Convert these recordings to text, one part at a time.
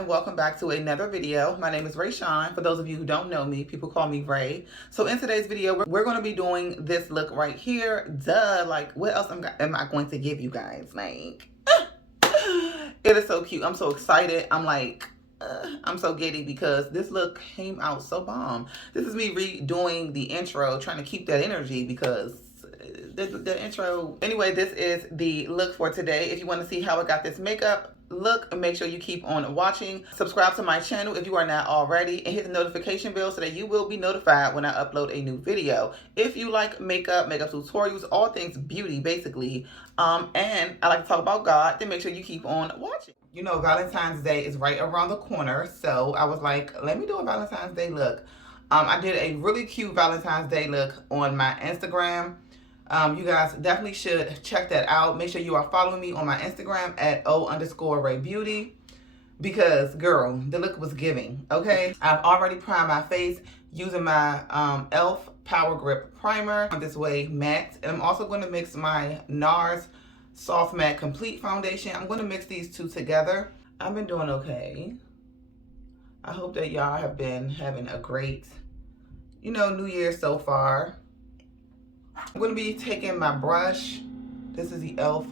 and welcome back to another video. My name is Rayshawn. For those of you who don't know me, people call me Ray. So in today's video, we're going to be doing this look right here. Duh, like what else am I going to give you guys? Like, it is so cute. I'm so excited. I'm so giddy because this look came out so bomb. This is me redoing the intro, trying to keep that energy because the intro. Anyway, this is the look for today. If you want to see how I got this makeup look, make sure you keep on watching. Subscribe to my channel if you are not already, and hit the notification bell so that you will be notified when I upload a new video. If you like makeup tutorials, all things beauty basically, and I like to talk about God, then make sure you keep on watching. You know, Valentine's Day is right around the corner, so I was like, let me do a Valentine's Day look. I did a really cute Valentine's Day look on my Instagram. You guys definitely should check that out. Make sure you are following me on my Instagram at @O_Oraybeauty because, girl, the look was giving, okay? I've already primed my face using my e.l.f. Power Grip Primer. This way, matte. And I'm also going to mix my NARS Soft Matte Complete Foundation. I'm going to mix these two together. I've been doing okay. I hope that y'all have been having a great, New Year so far. I'm going to be taking my brush. This is the e.l.f.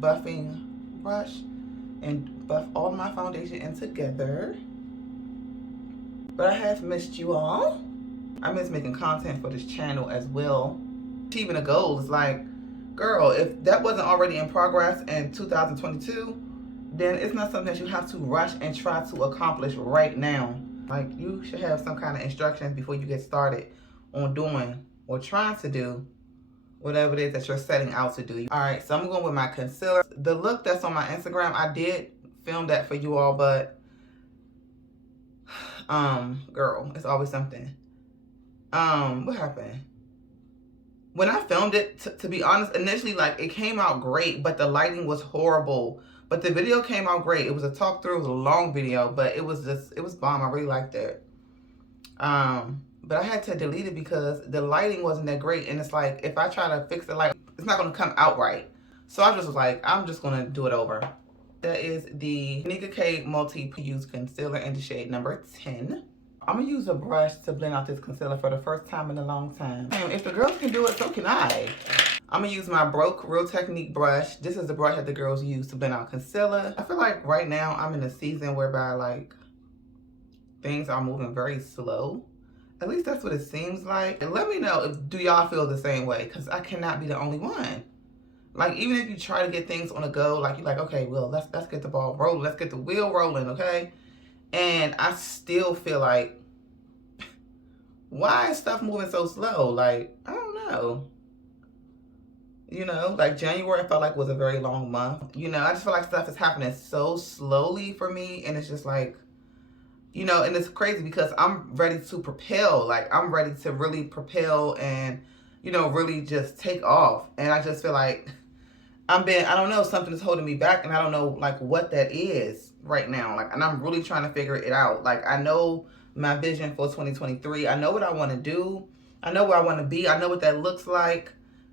buffing brush and buff all my foundation in together. But I have missed you all. I miss making content for this channel as well. Achieving a goal is like, girl, if that wasn't already in progress in 2022, then it's not something that you have to rush and try to accomplish right now. Like, you should have some kind of instructions before you get started on doing or trying to do whatever it is that you're setting out to do. All right, so I'm going with my concealer. The look that's on my Instagram, I did film that for you all, but girl, it's always something. What happened? When I filmed it, to be honest, initially, like, it came out great, but the lighting was horrible. But the video came out great. It was a talk through, it was a long video, but it was bomb. I really liked it. But I had to delete it because the lighting wasn't that great. And it's like, if I try to fix the light, it's not going to come out right. So I just was like, I'm just going to do it over. That is the Nika K Multi-Use Concealer in the shade number 10. I'm going to use a brush to blend out this concealer for the first time in a long time. And if the girls can do it, so can I. I'm going to use my Broke Real Technique brush. This is the brush that the girls use to blend out concealer. I feel like right now I'm in a season whereby, like, things are moving very slow. At least that's what it seems like. And let me know, do y'all feel the same way? Because I cannot be the only one. Like, even if you try to get things on the go, like, you're like, okay, well, let's get the ball rolling. Let's get the wheel rolling, okay? And I still feel like, why is stuff moving so slow? Like, I don't know. Like January I felt like was a very long month. I just feel like stuff is happening so slowly for me. And it's just like, and it's crazy because I'm ready to propel. Like, I'm ready to really propel and, really just take off. And I just feel like I don't know, something is holding me back. And I don't know, like, what that is right now. Like, and I'm really trying to figure it out. Like, I know my vision for 2023. I know what I want to do. I know where I want to be. I know what that looks like.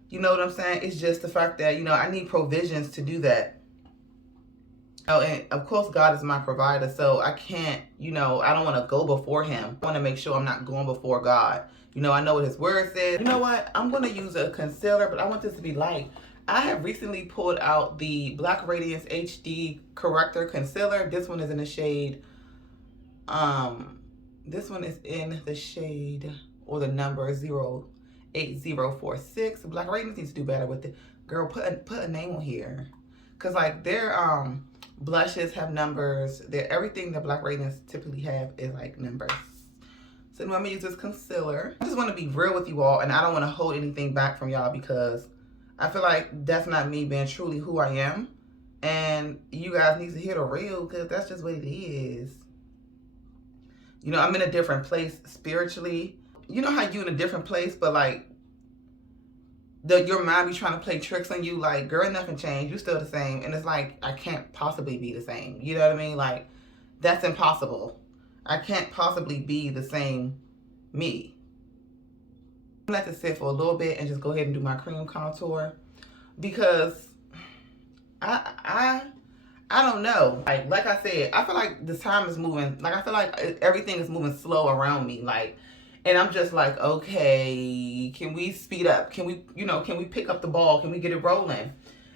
You know what I'm saying? It's just the fact that, I need provisions to do that. Oh, and of course, God is my provider, so I can't, I don't want to go before him. I want to make sure I'm not going before God. I know what his word says. You know what? I'm going to use a concealer, but I want this to be light. I have recently pulled out the Black Radiance HD Corrector Concealer. This one is in the shade, this one is in the shade, or the number 08046. Black Radiance needs to do better with it. Girl, put a name on here. Because, like, their blushes have numbers. Everything that Black Radiance typically have is, like, numbers. So I'm going to use this concealer. I just want to be real with you all, and I don't want to hold anything back from y'all because I feel like that's not me being truly who I am. And you guys need to hear the real because that's just what it is. I'm in a different place spiritually. You know how you in a different place, but, like, your mind be trying to play tricks on you, like, girl, nothing changed, you still the same. And it's like, I can't possibly be the same. You know what I mean? Like, that's impossible. I can't possibly be the same me. I'm gonna let this sit for a little bit and just go ahead and do my cream contour because I I don't know. Like I said, I feel like this time is moving. Like, I feel like everything is moving slow around me. Like, and I'm just like, okay, can we speed up? Can we, can we pick up the ball? Can we get it rolling?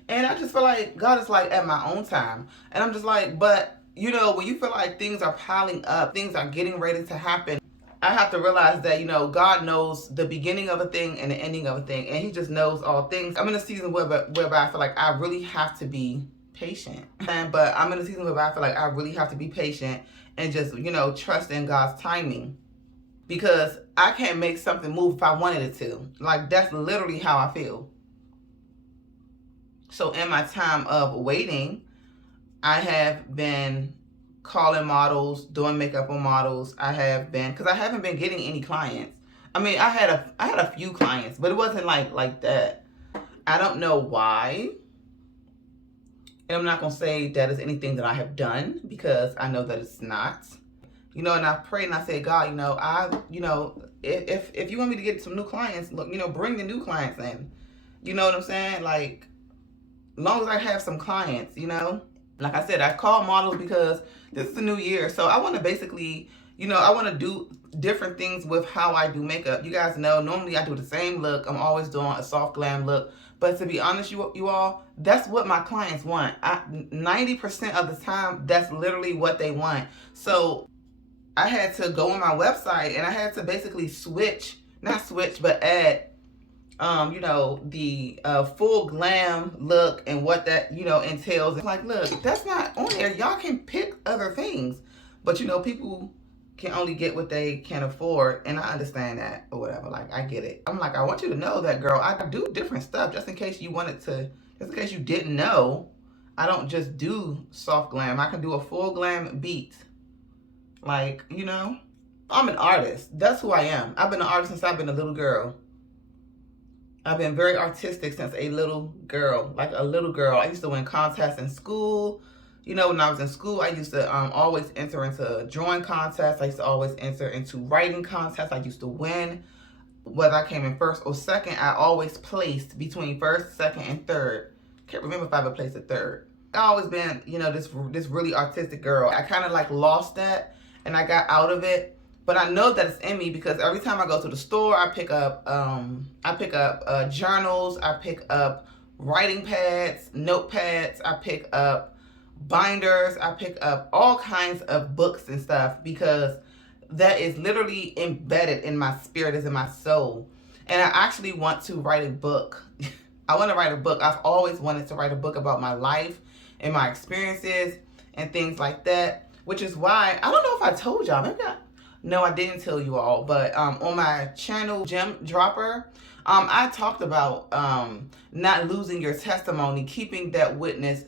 And I just feel like God is like at my own time. And I'm just like, but, when you feel like things are piling up, things are getting ready to happen, I have to realize that, God knows the beginning of a thing and the ending of a thing. And he just knows all things. I'm in a season whereby I feel like I really have to be patient. But I'm in a season where I feel like I really have to be patient and just, trust in God's timing. Because I can't make something move if I wanted it to. Like, that's literally how I feel. So in my time of waiting, I have been calling models, doing makeup on models. I have been, because I haven't been getting any clients. I mean, I had a few clients, but it wasn't like that. I don't know why. And I'm not going to say that is anything that I have done, because I know that it's not. And I prayed and I said, God, if you want me to get some new clients, look, bring the new clients in. You know what I'm saying? Like, as long as I have some clients, Like I said, I call models because this is the new year. So I want to basically, I want to do different things with how I do makeup. You guys know, normally I do the same look. I'm always doing a soft glam look. But to be honest, you all, that's what my clients want. 90% of the time, that's literally what they want. So I had to go on my website and I had to basically add, the full glam look and what that, entails. It's like, look, that's not on there. Y'all can pick other things. But, people can only get what they can afford. And I understand that or whatever. Like, I get it. I'm like, I want you to know that, girl, I do different stuff just in case you didn't know. I don't just do soft glam. I can do a full glam beat. Like, I'm an artist. That's who I am. I've been an artist since I've been a little girl. I've been very artistic since a little girl. Like a little girl. I used to win contests in school. When I was in school, I used to always enter into drawing contests. I used to always enter into writing contests. I used to win. Whether I came in first or second, I always placed between first, second, and third. Can't remember if I ever placed a third. I've always been, this really artistic girl. I kind of like lost that and I got out of it. But I know that it's in me because every time I go to the store, I pick up journals, I pick up writing pads, notepads, I pick up binders, I pick up all kinds of books and stuff because that is literally embedded in my spirit, is in my soul. And I actually want to write a book. I want to write a book. I've always wanted to write a book about my life and my experiences and things like that, which is why, I don't know if I told y'all, no, I didn't tell you all, but on my channel, Gem Dropper, I talked about not losing your testimony, keeping that witness,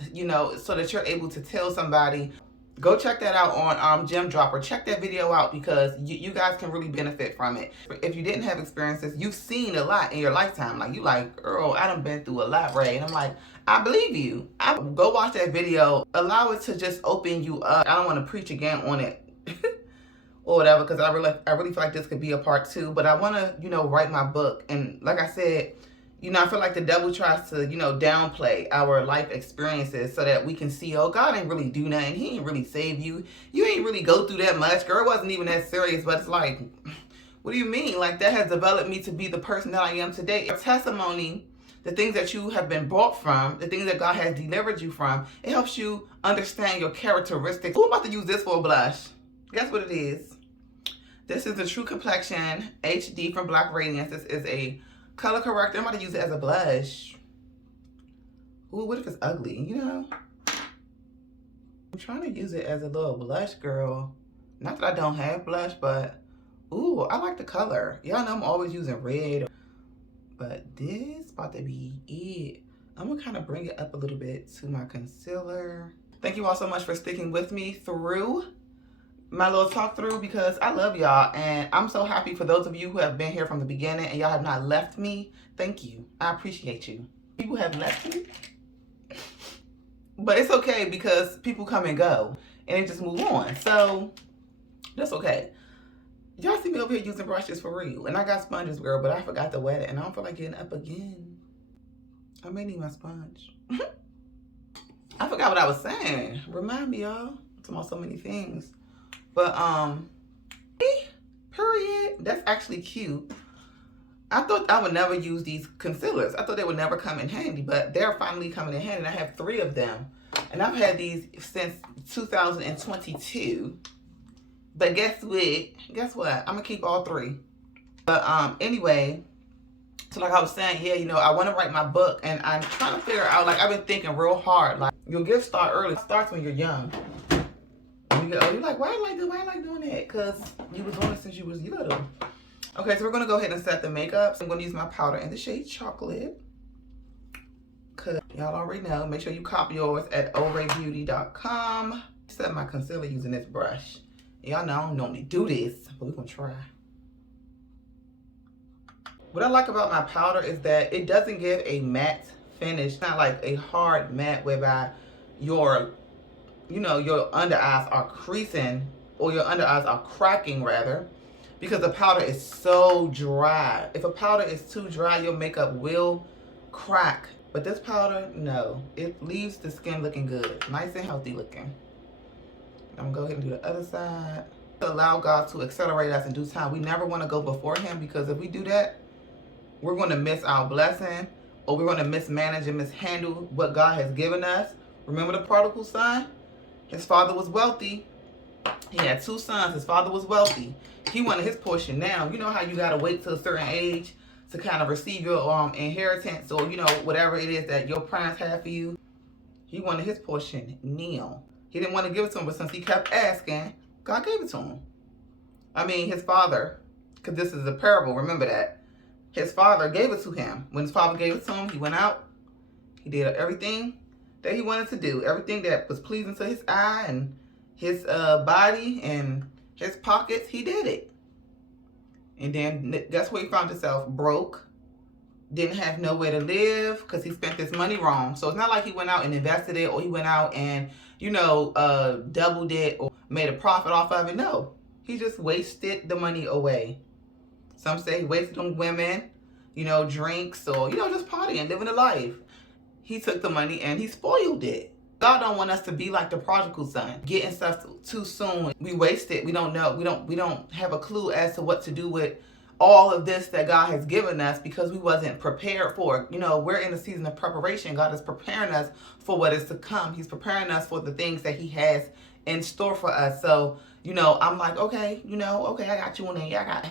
so that you're able to tell somebody. Go check that out on Gem Dropper. Check that video out because you guys can really benefit from it. If you didn't have experiences, you've seen a lot in your lifetime. Like, you like, girl, I done been through a lot, Ray. And I'm like, I believe you. Go watch that video. Allow it to just open you up. I don't want to preach again on it. Or whatever, because I really feel like this could be a part 2. But I want to, write my book. And like I said, I feel like the devil tries to, downplay our life experiences so that we can see, oh, God ain't really do nothing. He ain't really save you. You ain't really go through that much. Girl, it wasn't even that serious. But it's like, what do you mean? Like, that has developed me to be the person that I am today. Your testimony, the things that you have been brought from, the things that God has delivered you from, it helps you understand your characteristics. Who am about to use this for a blush? Guess what it is? This is the True Complexion HD from Black Radiance. This is a color corrector. I'm about to use it as a blush. Ooh, what if it's ugly? I'm trying to use it as a little blush, girl. Not that I don't have blush, but ooh, I like the color. Y'all know I'm always using red. But this about to be it. I'm going to kind of bring it up a little bit to my concealer. Thank you all so much for sticking with me through my little talk through because I love y'all and I'm so happy for those of you who have been here from the beginning and y'all have not left me. Thank you. I appreciate you. People have left me, but it's okay because people come and go and they just move on, so that's okay. Y'all see me over here using brushes for real, and I got sponges, girl, but I forgot to wet it and I don't feel like getting up again. I may need my sponge. I forgot what I was saying. Remind me, y'all. I'm talking about so many things. But, period. That's actually cute. I thought I would never use these concealers. I thought they would never come in handy, but they're finally coming in handy. And I have 3 of them. And I've had these since 2022. But guess what? Guess what? I'm going to keep all 3. But anyway, so like I was saying, yeah, you know, I want to write my book. And I'm trying to figure out, like, I've been thinking real hard. Like, your gifts start early. It starts when you're young. When you get older, you're like, why I like doing that? Because you was doing it since you was little. Okay, so we're going to go ahead and set the makeup. So I'm going to use my powder in the shade Chocolate. Because y'all already know. Make sure you copy yours at Oraybeauty.com. Set my concealer using this brush. Y'all know I don't normally do this, but we're going to try. What I like about my powder is that it doesn't give a matte finish. It's not like a hard matte whereby your, you know, your under eyes are creasing or your under eyes are cracking rather. Because the powder is so dry. If a powder is too dry, your makeup will crack. But this powder, no. It leaves the skin looking good. Nice and healthy looking. I'm going to go ahead and do the other side. Allow God to accelerate us in due time. We never want to go before Him, because if we do that, we're going to miss our blessing, or we're going to mismanage and mishandle what God has given us. Remember the prodigal son? His father was wealthy. He had 2 sons. His father was wealthy. He wanted his portion now. You know how you got to wait till a certain age to kind of receive your inheritance, or, you know, whatever it is that your parents have for you. He wanted his portion now. He didn't want to give it to him, but since he kept asking, God gave it to him. I mean, his father, because this is a parable, remember that. His father gave it to him. When his father gave it to him, he went out. He did everything that he wanted to do. Everything that was pleasing to his eye and his body and his pockets, he did it. And then guess where he found himself? Broke. Didn't have nowhere to live because he spent this money wrong. So it's not like he went out and invested it, or he went out and, you know, doubled it or made a profit off of it. No. He just wasted the money away. Some say he wasted on women, you know, drinks, or, you know, just partying, living a life. He took the money and he spoiled it. God don't want us to be like the prodigal son, getting stuff too soon. We waste it. We don't know. We don't have a clue as to what to do with all of this that God has given us, because we wasn't prepared for it. You know, we're in a season of preparation. God is preparing us for what is to come. He's preparing us for the things that He has in store for us. So, you know, I'm like, okay, you know, okay, I got you on there. Yeah,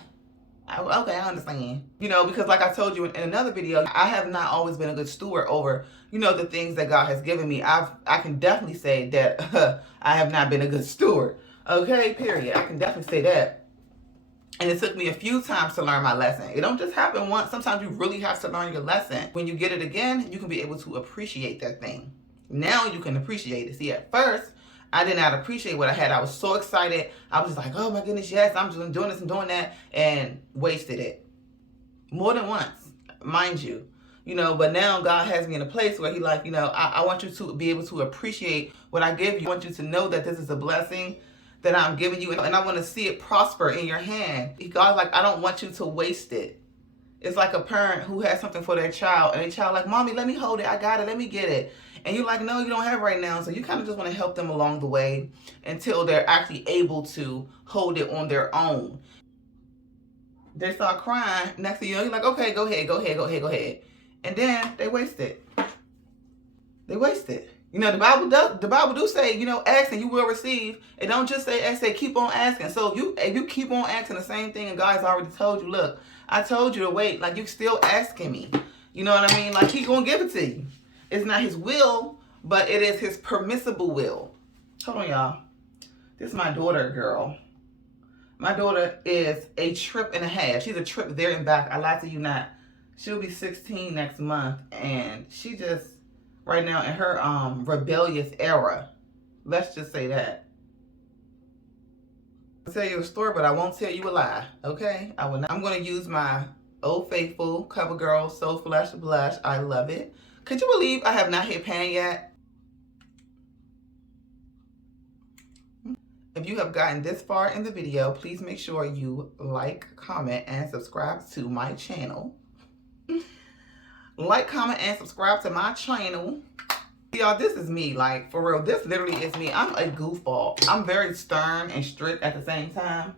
okay, I understand. You know, because like I told you in another video, I have not always been a good steward over, you know, the things that God has given me. I can definitely say that I have not been a good steward. Okay, period. I can definitely say that. And it took me a few times to learn my lesson. It don't just happen once. Sometimes you really have to learn your lesson. When you get it again, you can be able to appreciate that thing. Now you can appreciate it. See, at first, I did not appreciate what I had. I was so excited. I was like, oh my goodness, yes, I'm just doing this and doing that, and wasted it. More than once, mind you. You know, but now God has me in a place where He like, you know, I want you to be able to appreciate what I give you. I want you to know that this is a blessing that I'm giving you, and I want to see it prosper in your hand. God's like, I don't want you to waste it. It's like a parent who has something for their child, and their child like, Mommy, let me hold it. I got it. Let me get it. And you're like, no, you don't have it right now. So you kind of just want to help them along the way until they're actually able to hold it on their own. They start crying. Next thing you know, you're like, okay, go ahead. And then they waste it. They waste it. You know, the Bible do say, you know, ask and you will receive. It don't just say ask, say keep on asking. So if you keep on asking the same thing, and God's already told you, look, I told you to wait, like you still asking me. You know what I mean? Like He's gonna give it to you. It's not His will, but it is His permissible will. Hold on, y'all. This is my daughter, girl. My daughter is a trip and a half. She's a trip there and back. I lie to you not. She'll be 16 next month, and she just right now in her rebellious era. Let's just say that. I'll tell you a story, but I won't tell you a lie. Okay? I will not. I'm going to use my Old Faithful CoverGirl So Flash Blush. I love it. Could you believe I have not hit pan yet? If you have gotten this far in the video, please make sure you like, comment, and subscribe to my channel. Like, comment, and subscribe to my channel. Y'all, this is me. Like, for real, this literally is me. I'm a goofball. I'm very stern and strict at the same time.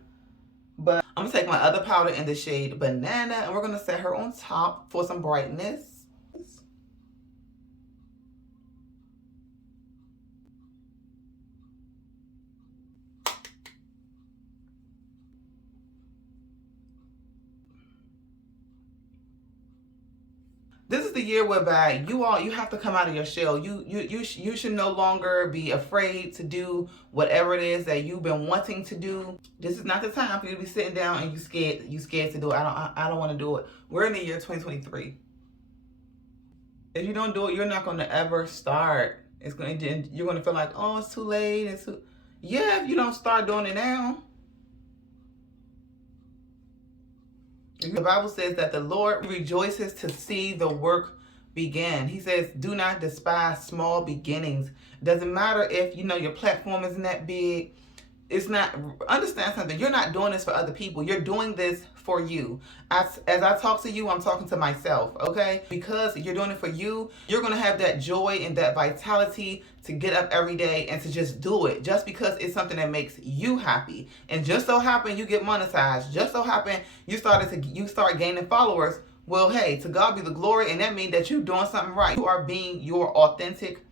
But I'm going to take my other powder in the shade Banana, and we're going to set her on top for some brightness. This is the year whereby you have to come out of your shell. You should no longer be afraid to do whatever it is that you've been wanting to do. This is not the time for you to be sitting down and you scared to do it. I don't want to do it. We're in the year 2023. If you don't do it, you're not going to ever start. You're going to feel like, oh, it's too late. Yeah, if you don't start doing it now. The Bible says that the Lord rejoices to see the work begin. He says, do not despise small beginnings. Doesn't matter if, your platform isn't that big. It's not, understand something. You're not doing this for other people. You're doing this for you. As I talk to you, I'm talking to myself, okay? Because you're doing it for you, you're going to have that joy and that vitality to get up every day and to just do it just because it's something that makes you happy. And just so happen you get monetized. Just so happen you start gaining followers. Well, hey, to God be the glory, and that means that you're doing something right. You are being your authentic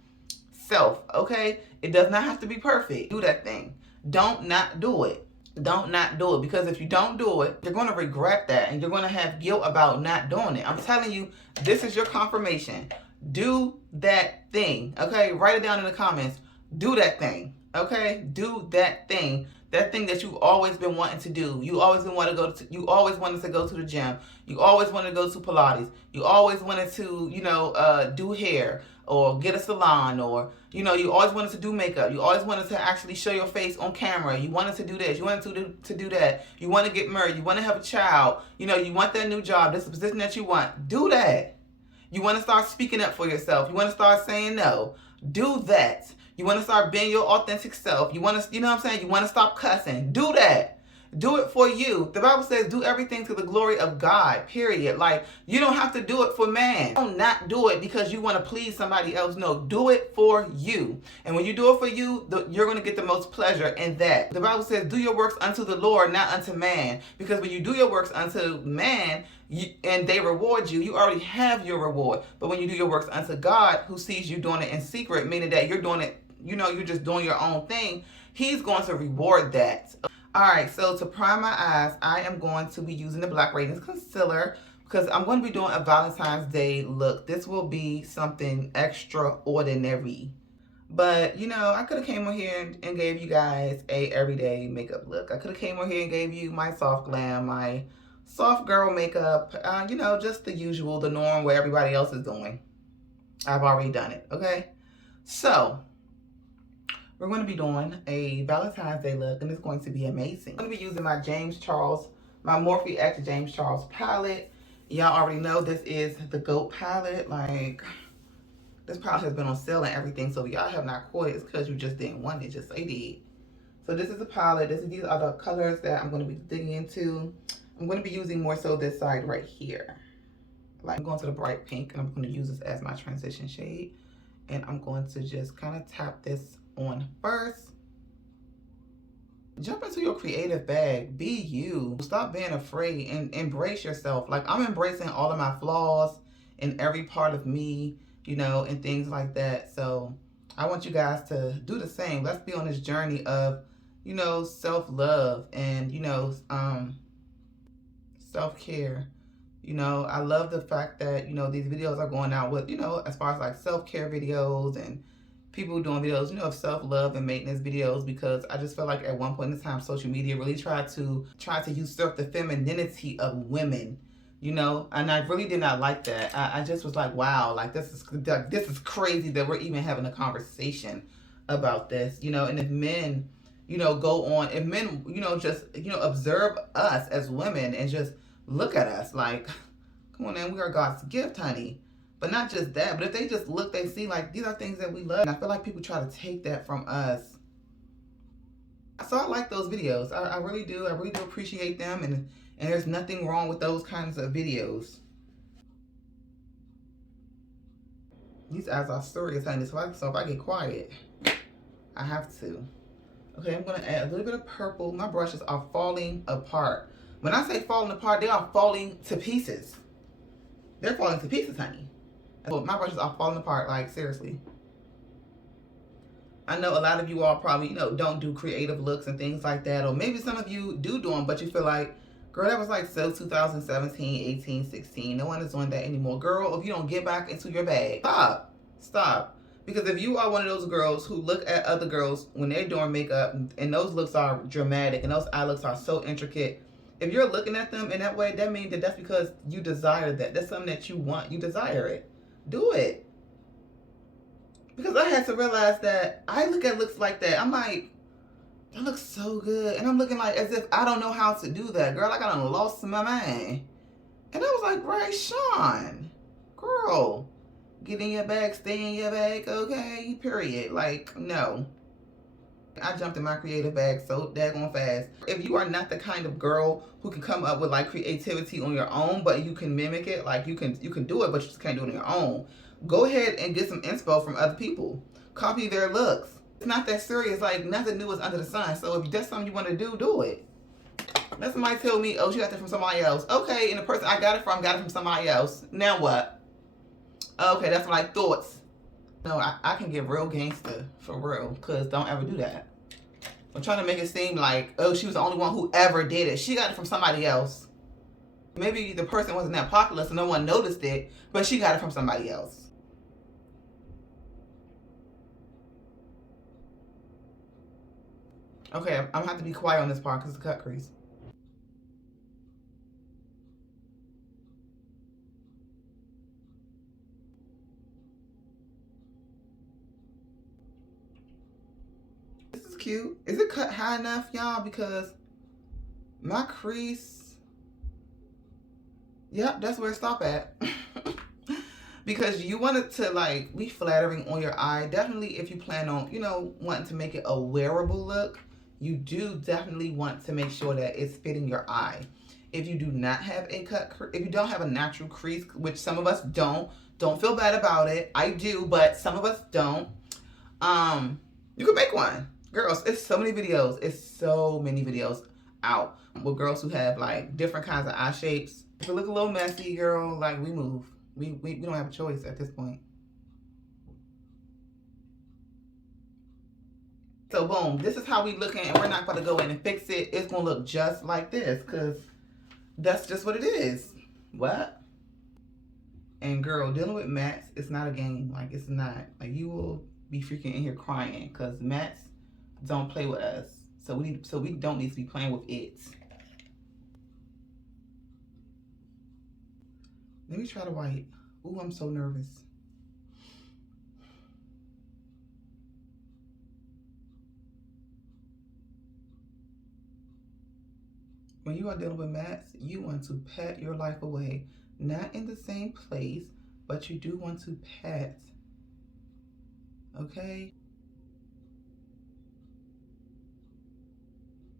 self, okay? It does not have to be perfect. Do that thing. Don't not do it. Don't not do it, because if you don't do it, you're going to regret that and you're going to have guilt about not doing it. I'm telling you, this is your confirmation. Do that thing, okay? Write it down in the comments. Do that thing, okay? Do that thing. That thing that you've always been wanting to do. You always always wanted to go to the gym. You always wanted to go to Pilates. You always wanted to, do hair or get a salon, or, you always wanted to do makeup. You always wanted to actually show your face on camera. You wanted to do this. You wanted to do that. You want to get married. You want to have a child. You want that new job. This is the position that you want. Do that. You want to start speaking up for yourself. You want to start saying no. Do that. You want to start being your authentic self. You want to, you want to stop cussing. Do that. Do it for you. The Bible says do everything to the glory of God, period. Like, you don't have to do it for man. Don't not do it because you want to please somebody else. No, do it for you. And when you do it for you, you're going to get the most pleasure in that. The Bible says do your works unto the Lord, not unto man. Because when you do your works unto man, and they reward you, you already have your reward. But when you do your works unto God, who sees you doing it in secret, meaning that you're doing it, you're just doing your own thing, he's going to reward that. All right, so to prime my eyes, I am going to be using the Black Radiance Concealer because I'm going to be doing a Valentine's Day look. This will be something extraordinary. But, I could have came on here and gave you guys a everyday makeup look. I could have came on here and gave you my soft glam, my soft girl makeup, just the usual, the norm, what everybody else is doing. I've already done it, okay? So, we're going to be doing a Valentine's Day look, and it's going to be amazing. I'm going to be using my my Morphe X James Charles palette. Y'all already know this is the GOAT palette. Like, this palette has been on sale and everything, so if y'all have not caught it, it's because you just didn't want it, just say did. So this is the palette. These are the colors that I'm going to be digging into. I'm going to be using more so this side right here. Like, I'm going to the bright pink, and I'm going to use this as my transition shade. And I'm going to just kind of tap this on first. Jump into your creative bag. Be you. Stop being afraid and embrace yourself. Like, I'm embracing all of my flaws in every part of me, and things like that. So I want you guys to do the same. Let's be on this journey of, self-love and, self-care. I love the fact that, these videos are going out with, as far as like self-care videos and people doing videos, of self-love and maintenance videos, because I just feel like at one point in time, social media really tried to usurp the femininity of women, and I really did not like that. I just was like, wow, like this is crazy that we're even having a conversation about this, and if men, go on, if men, just, observe us as women and just look at us like, come on, man, we are God's gift, honey. But not just that, but if they just look, they see like these are things that we love. And I feel like people try to take that from us. So I like those videos. I really do. I really do appreciate them. And there's nothing wrong with those kinds of videos. These eyes are serious, honey. So if I get quiet, I have to. Okay, I'm going to add a little bit of purple. My brushes are falling apart. When I say falling apart, they are falling to pieces. They're falling to pieces, honey. So my brushes are falling apart, like, seriously. I know a lot of you all probably, don't do creative looks and things like that. Or maybe some of you do them, but you feel like, girl, that was like so 2017, 18, 16. No one is doing that anymore. Girl, if you don't get back into your bag, stop. Stop. Because if you are one of those girls who look at other girls when they're doing makeup and those looks are dramatic and those eye looks are so intricate, if you're looking at them in that way, that means that that's because you desire that. That's something that you want. You desire it. Do it. Because I had to realize that I look at looks like that. I'm like, that looks so good. And I'm looking like as if I don't know how to do that. Girl, like I done lost my mind. And I was like, right, Sean. Girl, get in your bag, stay in your bag, okay? Period. Like, no. I jumped in my creative bag so daggone fast. If you are not the kind of girl who can come up with like creativity on your own, but you can mimic it, like you can do it, but you just can't do it on your own. Go ahead and get some inspo from other people. Copy their looks. It's not that serious. Like, nothing new is under the sun. So if that's something you want to do, do it. Let somebody tell me, oh, she got that from somebody else. Okay, and the person I got it from somebody else. Now what? Okay, that's my thoughts. No, I can get real gangster for real. Because don't ever do that. I'm trying to make it seem like, oh, she was the only one who ever did it. She got it from somebody else. Maybe the person wasn't that popular, so no one noticed it. But she got it from somebody else. Okay, I'm gonna have to be quiet on this part because it's a cut crease. This is cute. Is it cut high enough, y'all? Because my crease, yep, that's where it stopped at. Because you want it to like be flattering on your eye. Definitely if you plan on, wanting to make it a wearable look, you do definitely want to make sure that it's fitting your eye. If you do not have a if you don't have a natural crease, which some of us don't feel bad about it. I do, but some of us don't. You can make one. Girls, it's so many videos. It's so many videos out with girls who have like different kinds of eye shapes. If it look a little messy, girl, like we move. We don't have a choice at this point. So boom, this is how we looking, and we're not going to go in and fix it. It's going to look just like this because that's just what it is. What? And girl, dealing with mattes, it's not a game. Like, it's not. Like, you will be freaking in here crying because mattes don't play with us. So we don't need to be playing with it. Let me try the white. Ooh, I'm so nervous. When you are dealing with mattes, you want to pat your life away. Not in the same place, but you do want to pat. Okay?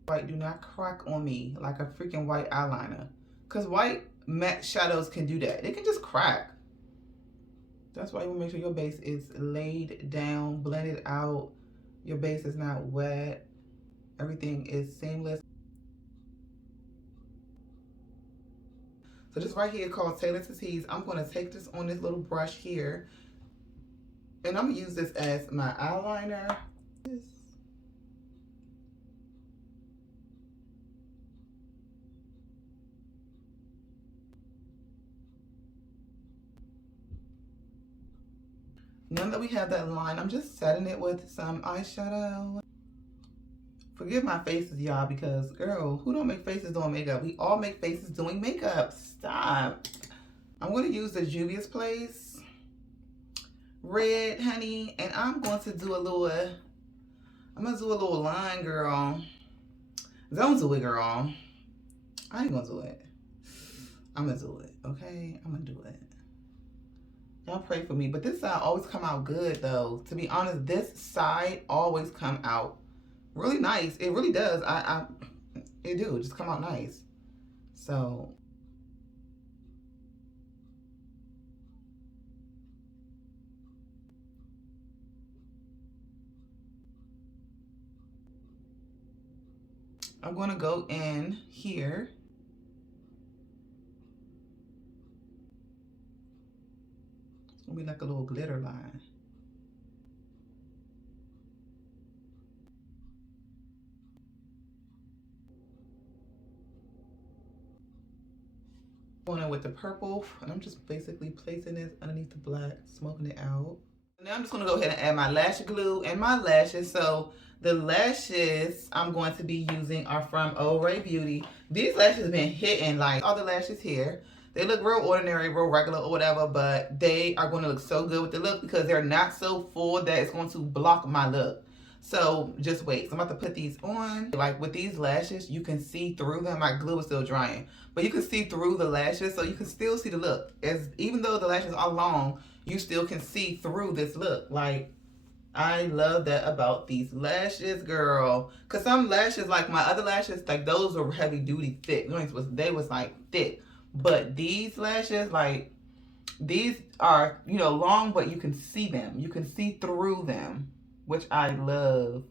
White, do not crack on me like a freaking white eyeliner. Because white matte shadows can do that. They can just crack. That's why you want to make sure your base is laid down, blended out. Your base is not wet. Everything is seamless. So this right here called Tailor to Tease. I'm going to take this on this little brush here. And I'm going to use this as my eyeliner. Now that we have that line, I'm just setting it with some eyeshadow. Forgive my faces, y'all, because, girl, who don't make faces doing makeup? We all make faces doing makeup. Stop. I'm going to use the Juvia's Place red, honey, and I'm going to do a little line, girl. Don't do it, girl. I ain't going to do it. I'm going to do it, okay? I'm going to do it. Y'all pray for me. But this side always come out good, though. To be honest, this side always come out really nice. It really does. It do just come out nice. So I'm going to go in here. It's going to be like a little glitter line. Going in with the purple, and I'm just basically placing this underneath the black, smoking it out. Now I'm just going to go ahead and add my lash glue and my lashes. So the lashes I'm going to be using are from Oraybeauty. These lashes have been hitting, like all the lashes here. They look real ordinary, real regular or whatever, but they are going to look so good with the look because they're not so full that it's going to block my look. So just wait. So I'm about to put these on. Like with these lashes, you can see through them. My glue is still drying, but you can see through the lashes, so you can still see the look. Even though the lashes are long, you still can see through this look. Like, I love that about these lashes, girl. Cause some lashes, like my other lashes, like those were heavy duty thick. They was like thick. But these lashes, like, these are, you know, long, but you can see them. You can see through them, which I love.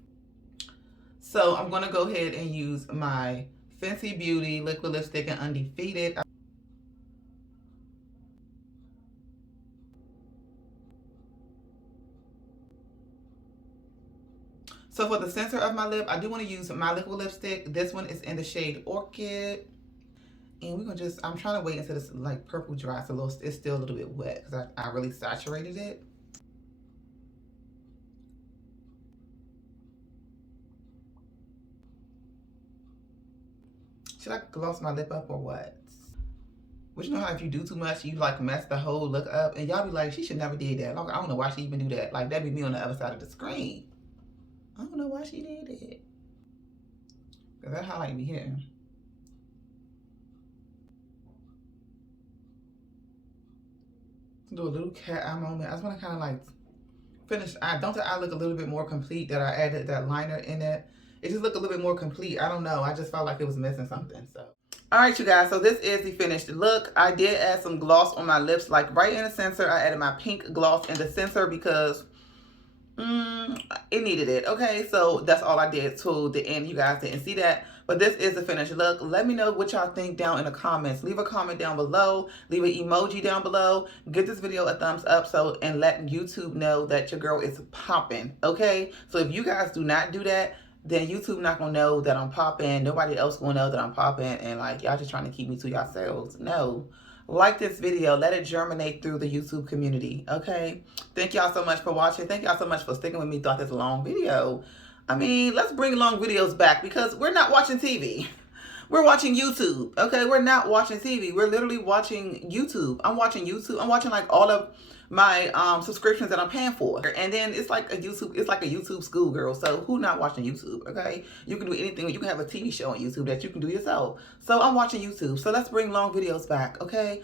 So I'm gonna go ahead and use my Fenty Beauty liquid lipstick in Undefeated. So for the center of my lip, I do want to use my liquid lipstick. This one is in the shade Orchid. And we're gonna just, I'm trying to wait until this like purple dries a little, it's still a little bit wet because I really saturated it. Should I gloss my lip up or what? But you know how if you do too much, you like mess the whole look up, and y'all be like, she should never did that. Like, I don't know why she even do that. Like, that'd be me on the other side of the screen. I don't know why she did it. Cause that highlight me here. Do a little cat eye moment. I just want to kind of like finish. Don't the eye look a little bit more complete that I added that liner in it? It just looked a little bit more complete. I don't know. I just felt like it was missing something. So, all right, you guys. So this is the finished look. I did add some gloss on my lips, like right in the center. I added my pink gloss in the center because it needed it. Okay, so that's all I did to the end. You guys didn't see that, but this is the finished look. Let me know what y'all think down in the comments. Leave a comment down below, leave an emoji down below, give this video a thumbs up, so and let YouTube know that your girl is popping. Okay, so if you guys do not do that, then YouTube not gonna know that I'm popping. Nobody else gonna know that I'm popping, and like y'all just trying to keep me to yourselves. No. Like this video, let it germinate through the YouTube community, okay? Thank y'all so much for watching. Thank y'all so much for sticking with me throughout this long video. I mean, let's bring long videos back because we're not watching TV. We're watching YouTube, okay? We're not watching TV. We're literally watching YouTube. I'm watching YouTube. I'm watching like all of my subscriptions that I'm paying for, and then it's like a YouTube schoolgirl. So who not watching YouTube? Okay, you can do anything. You can have a TV show on YouTube that you can do yourself. So I'm watching YouTube. So let's bring long videos back. Okay,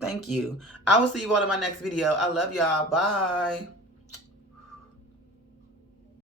thank you. I will see you all in my next video. I love y'all. Bye.